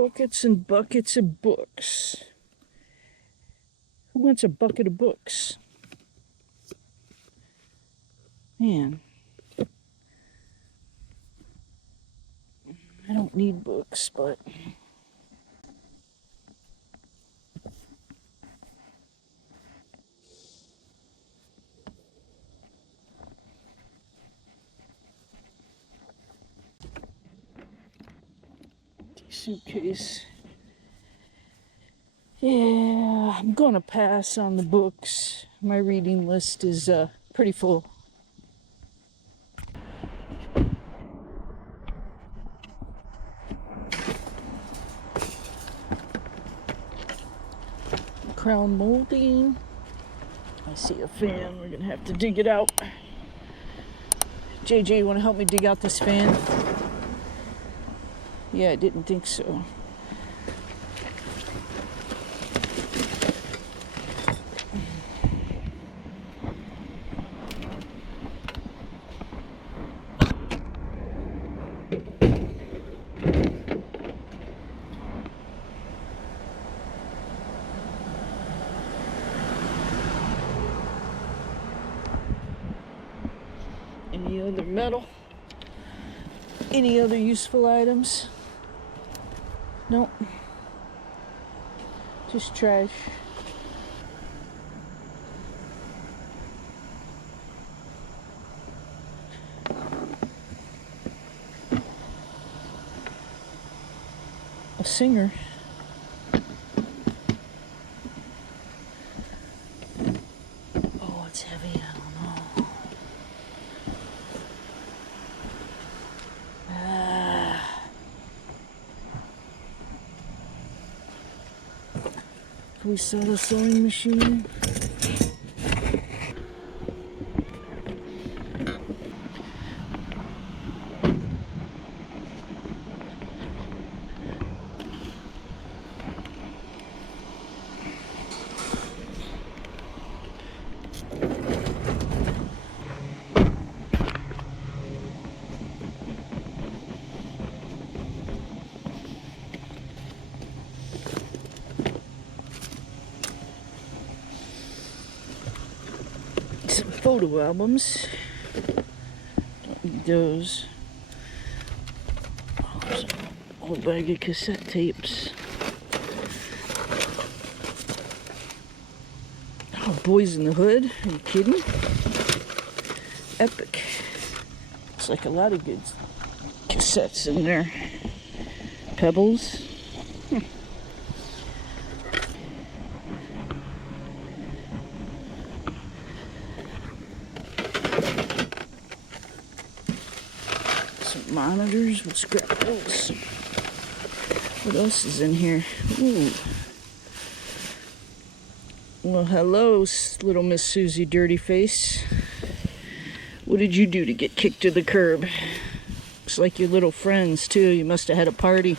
Buckets and buckets of books. Who wants a bucket of books? Man, I don't need books, but suitcase. Yeah, I'm gonna pass on the books. My reading list is pretty full. Crown molding. I see a fan. We're gonna have to dig it out. JJ, you want to help me dig out this fan? Yeah, I didn't think so. Any other metal? Any other useful items? Nope. Just trash. A singer. Oh, it's heavy. I don't know. Can we sell a sewing machine? Some photo albums. Don't need those. Oh, there's an old bag of cassette tapes. Oh, Boys in the Hood. Are you kidding? Epic. Looks like a lot of good cassettes in there. Pebbles. Some monitors. We'll scrap those. What else is in here? Ooh. Well, hello, little Miss Susie Dirty Face. What did you do to get kicked to the curb? Looks like your little friends, too. You must have had a party.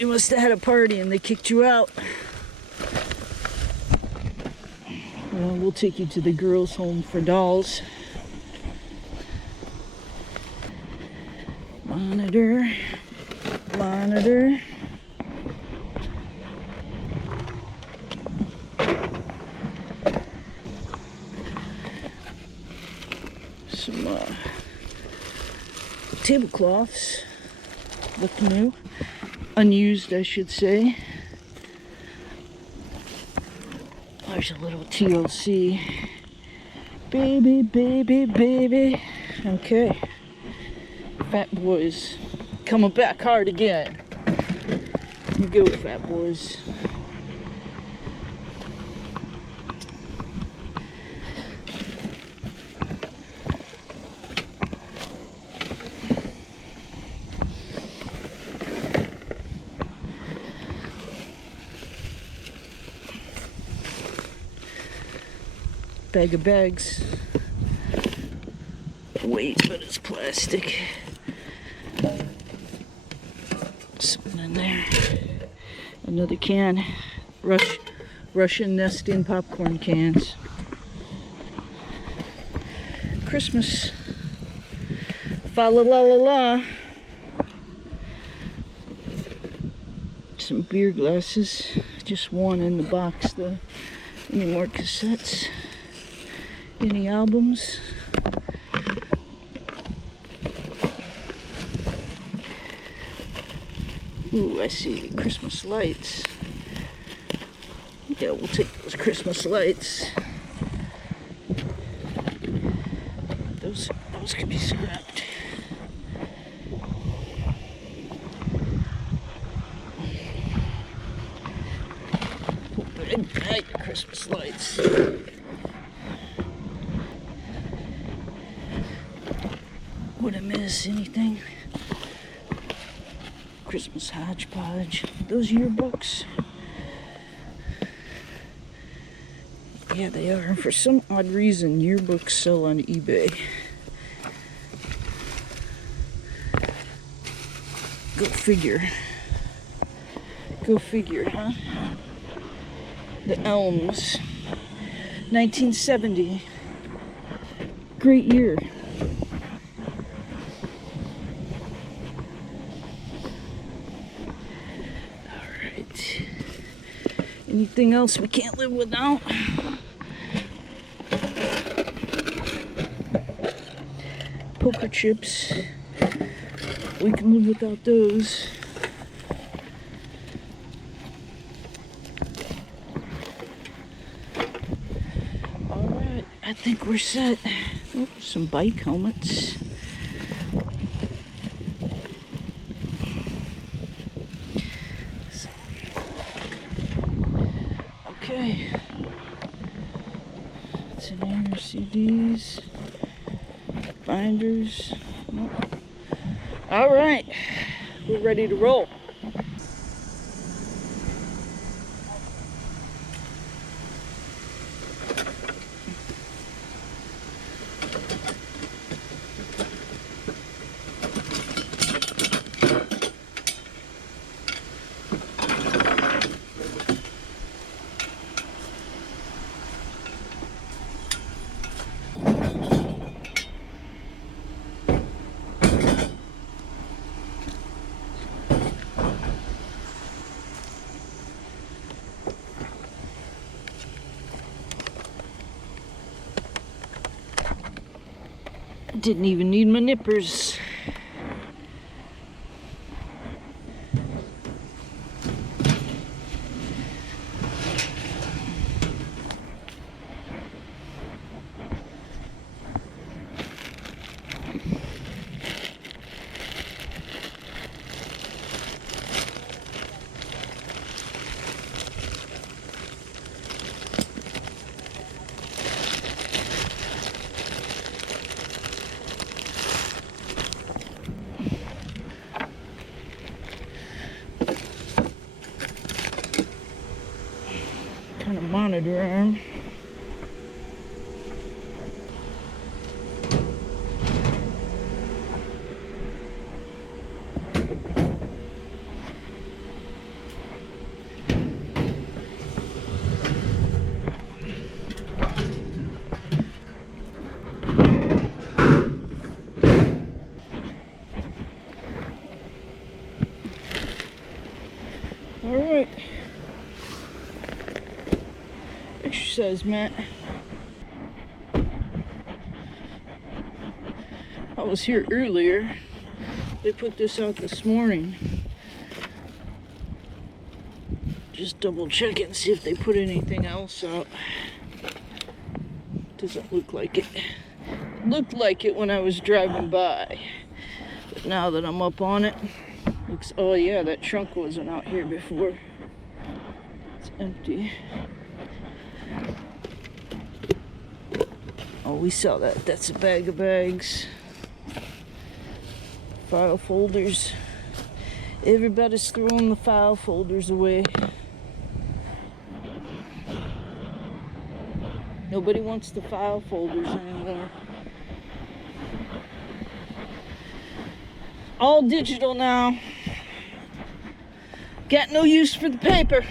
You must have had a party and they kicked you out. Well, we'll take you to the girls' home for dolls. Monitor. Monitor. Some tablecloths. Look new. Unused, I should say. There's a little TLC. Baby, baby, baby. Okay. Fat Boys. Coming back hard again. You go, Fat Boys. Bag of bags. Weight, but it's plastic. Something in there. Another can. Russian nesting popcorn cans. Christmas. Fa la la la la. Some beer glasses. Just one in the box though. Any more cassettes? Any albums? Ooh, I see Christmas lights. Yeah, we'll take those Christmas lights. Those could be scrapped. Big bag of Christmas lights. Would I miss anything? Christmas hodgepodge. Those yearbooks. Yeah, they are. For some odd reason, yearbooks sell on eBay. Go figure. Go figure, huh? The Elms. 1970. Great year. Alright. Anything else we can't live without? Poker chips. We can live without those. Alright, I think we're set. Oh, some bike helmets. Okay. What's in here? CDs. Binders. Nope. All right, we're ready to roll. Didn't even need my nippers. Kind of monitor arm. All right. Exercise mat. I was here earlier. They put this out this morning. Just double check it and see if they put anything else out. Doesn't look like it. Looked like it when I was driving by. But now that I'm up on it, looks, oh yeah, that trunk wasn't out here before. It's empty. Oh, we saw that. That's a bag of bags. File folders. Everybody's throwing the file folders away. Nobody wants the file folders anymore. All digital now. Got no use for the paper.